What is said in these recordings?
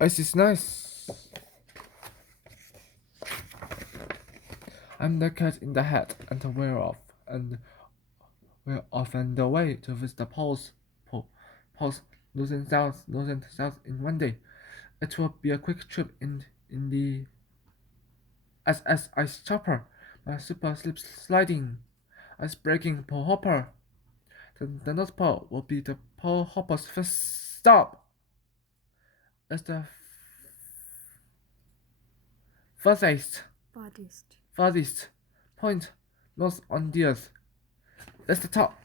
Ice is nice. I'm the cat in the hat and and we're off and away to visit the poles, north and south in one day. It will be a quick trip in the SS ice chopper, my super slip sliding, ice breaking pole hopper. The North Pole will be the pole hopper's first stop. As the furthest, Farthest. farthest point north on the earth. That's the top.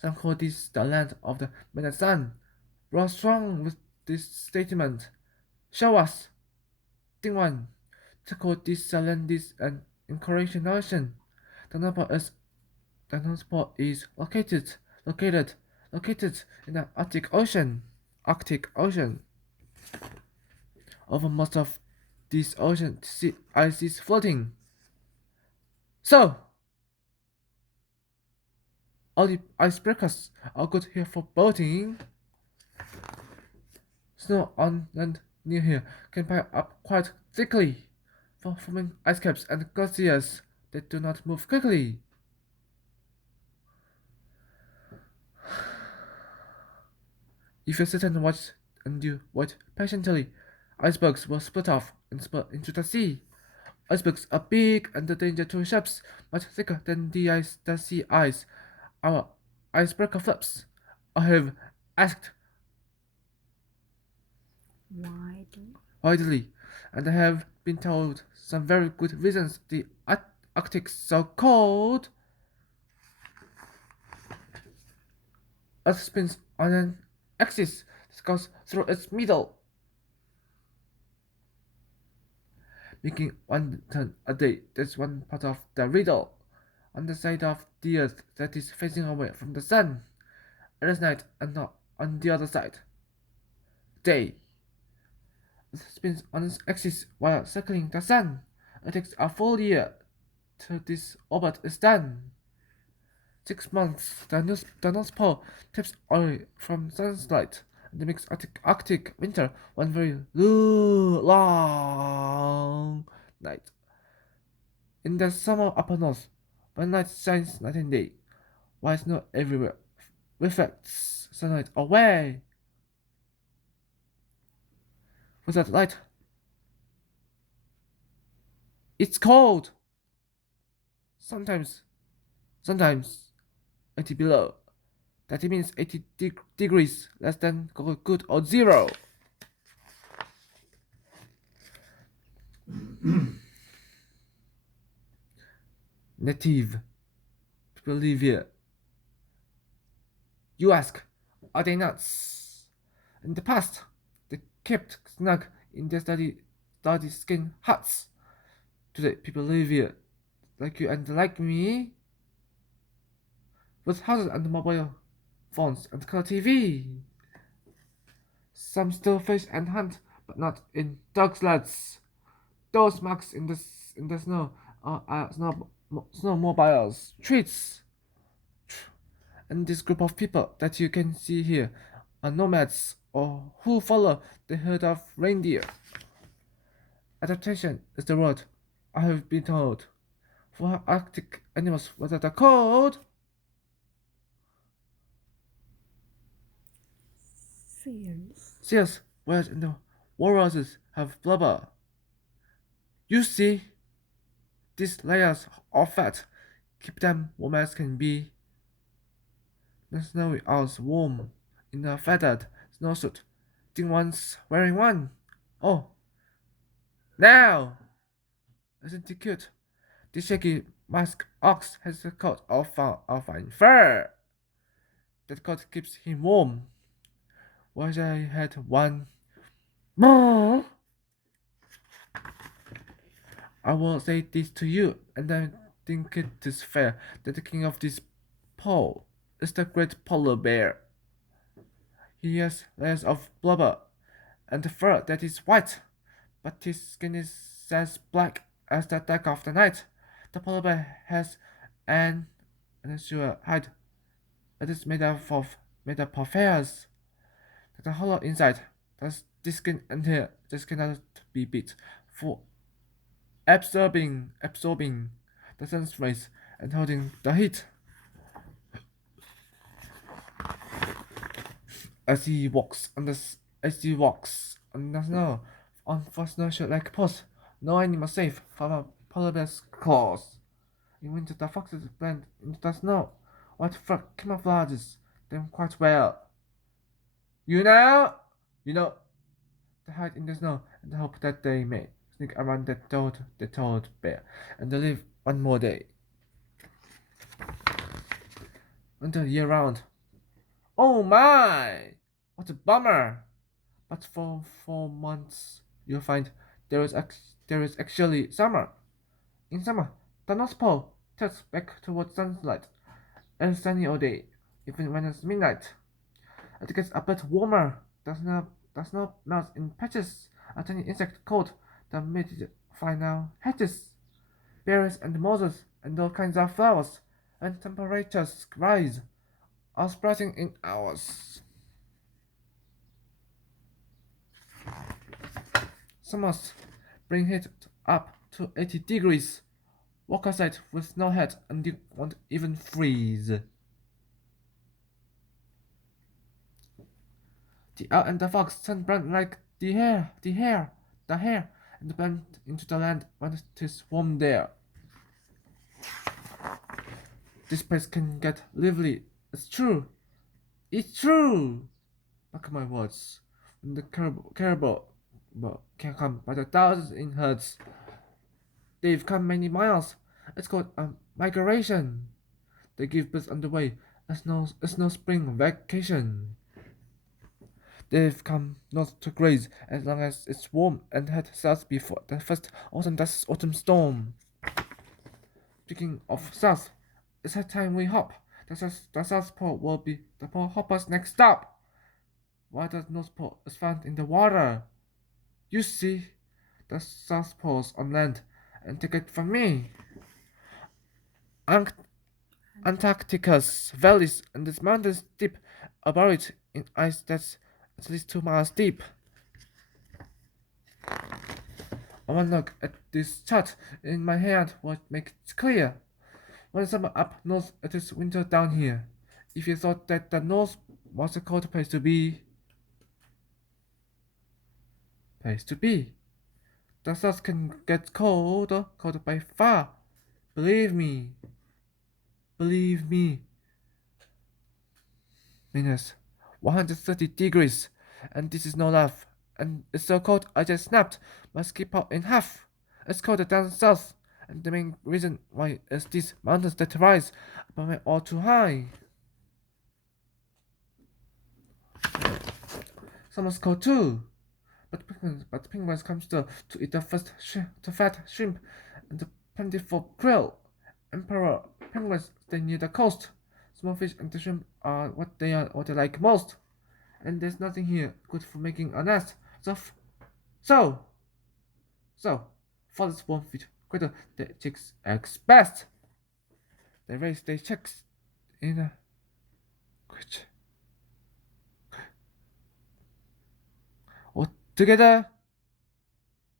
Some call this the land of the midnight sun. What's wrong with this statement? Show us. Thing one. To call this the land is an incorrect notion. The North Pole is located in the Arctic Ocean. Arctic Ocean. Over most of this ocean sea ice is floating. So, all the icebreakers are good here for boating. Snow on land near here can pile up quite thickly, for forming ice caps and glaciers that do not move quickly. If you sit and watch and you wait patiently, icebergs will split off and spill into the sea. Icebergs are big and a danger to ships, much thicker than the sea ice. Our icebreaker flips. I have asked widely, and I have been told some very good reasons the Arctic's so cold. Earth spins on an axis that goes through its middle, making one turn a day. That's one part of the riddle. On the side of the Earth that is facing away from the sun, it is night, and not on the other side, day. It spins on its axis while circling the sun. It takes a full year till this orbit is done. 6 months, the North Pole taps away from sunlight and makes Arctic winter one very long night. In the summer upper north, when night shines night and day, while snow everywhere reflects sunlight away. Without light, it's cold. Sometimes 80 below. That means 80 degrees less than good or zero. Native people live here. You ask, are they nuts? In the past, they kept snug in their study skin huts. Today, people live here, like you and like me, with houses and mobile phones and color TV. Some still fish and hunt, but not in dog sleds. Those marks in the snow are snowmobiles, treats. And this group of people that you can see here are nomads or who follow the herd of reindeer. Adaptation is the word I have been told for Arctic animals without a cold. Seals, whales, and the walruses have blubber. You see, these layers of fat keep them warm as can be. The snowy owl's warm in a feathered snowsuit. Think one's wearing one. Oh, now! Isn't he cute? The shaggy musk ox has a coat of fine fur. That coat keeps him warm. Wish I had one. I will say this to you, and I think it is fair that the king of this pole is the great polar bear. He has layers of blubber and fur that is white, but his skin is as black as the dark of the night. The polar bear has an unusual hide. It is made up of hairs that are hollow inside. This can enter. This cannot be beat for absorbing the sun's rays and holding the heat. As he walks on the snow, on for snowshoe like post, no animal safe from a polar bear's claws. In winter, the foxes blend into the snow. White fur camouflages them quite well. You know, you know, they hide in the snow and hope that they may sneak around the toad bear, and they live one more day until year round. Oh my! What a bummer! But for 4 months, you'll find there is actually summer. In summer, the North Pole tilts back towards sunlight and sunny all day, even when it's midnight. It gets a bit warmer. The snow melts in patches. A tiny insect called the final hatches, berries and mosses, and all kinds of flowers. And temperatures rise, all sprouting in hours. Summers bring heat up to 80 degrees. Walk outside with no hat and you won't even freeze. The owl and the fox turn brown like the hare, and blend into the land when it is warm there. This place can get lively. It's true. It's true. Mark my words. When the caribou can come by the thousands in herds. They've come many miles. It's called a migration. They give birth on the way. It's no spring vacation. They've come north to graze as long as it's warm and head south before the first autumn storm. Speaking of south, it's a time we hop. The South Pole will be the pole hopper's next stop. While the North Pole is found in the water. You see, the South Pole's on land, and take it from me. Antarctica's valleys and its mountains deep are buried in ice that's at least 2 miles deep. One look at this chart in my hand will make it clear. When summer up north, it is winter down here. If you thought that the north was a cold place to be. The south can get colder by far. Believe me. Believe me. Minus 130 degrees, and this is no laugh. And it's so cold I just snapped my ski pop in half. It's colder down south, and the main reason why is these mountains that rise above me all too high. Summer's cold too, but penguins come still to eat the fat shrimp and the plentiful krill. Emperor penguins stay near the coast. Small fish and the shrimp are what they like most. And there's nothing here good for making a nest. So, for this 1 feet greater, the chicks eggs best. They raise their chicks in a which all together.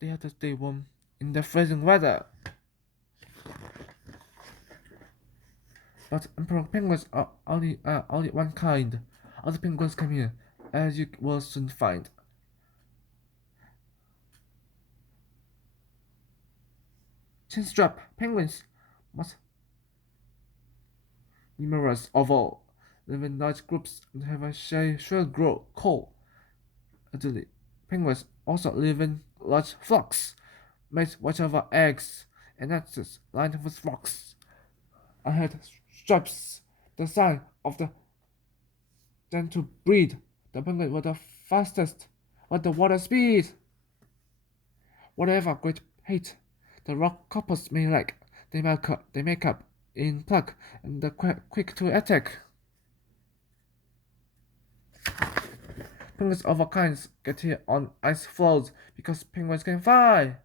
They have to stay warm in the freezing weather. But emperor penguins are only one kind. Other penguins come here, as you will soon find. Chinstrap penguins must numerous of all, live in large groups and have a shell grow coal. Additionally, penguins also live in large flocks, made watch over eggs and nests lined with rocks. I had stripes, the sign of the then to breed. The penguin were the fastest, but the water speed. Whatever great hate the rock couples may like, they make up in pluck and the quick to attack. Penguins of all kinds get here on ice floes because penguins can fly.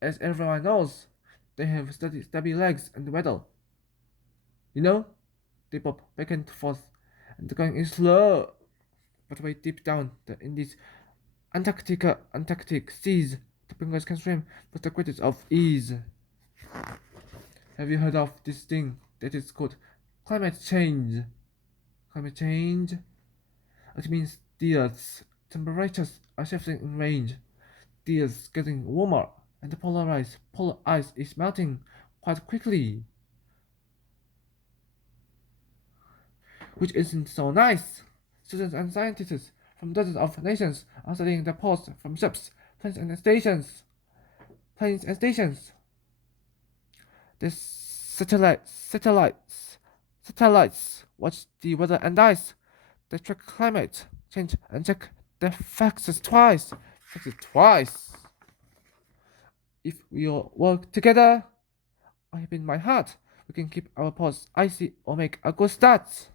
As everyone knows, they have stubby legs and waddle. You know, they pop back and forth, and the going is slow. But way deep down, the Indies Antarctic seas. The penguins can swim with the greatest of ease. Have you heard of this thing that is called climate change? Climate change? It means the Earth's temperatures are shifting in range. The Earth's getting warmer, and the polar ice is melting quite quickly, which isn't so nice. Students and scientists from dozens of nations are studying the poles from ships, planes, and stations. The satellites watch the weather and ice. They track climate change and check the facts twice. If we all work together, I have in my heart, we can keep our poles icy or make a good start.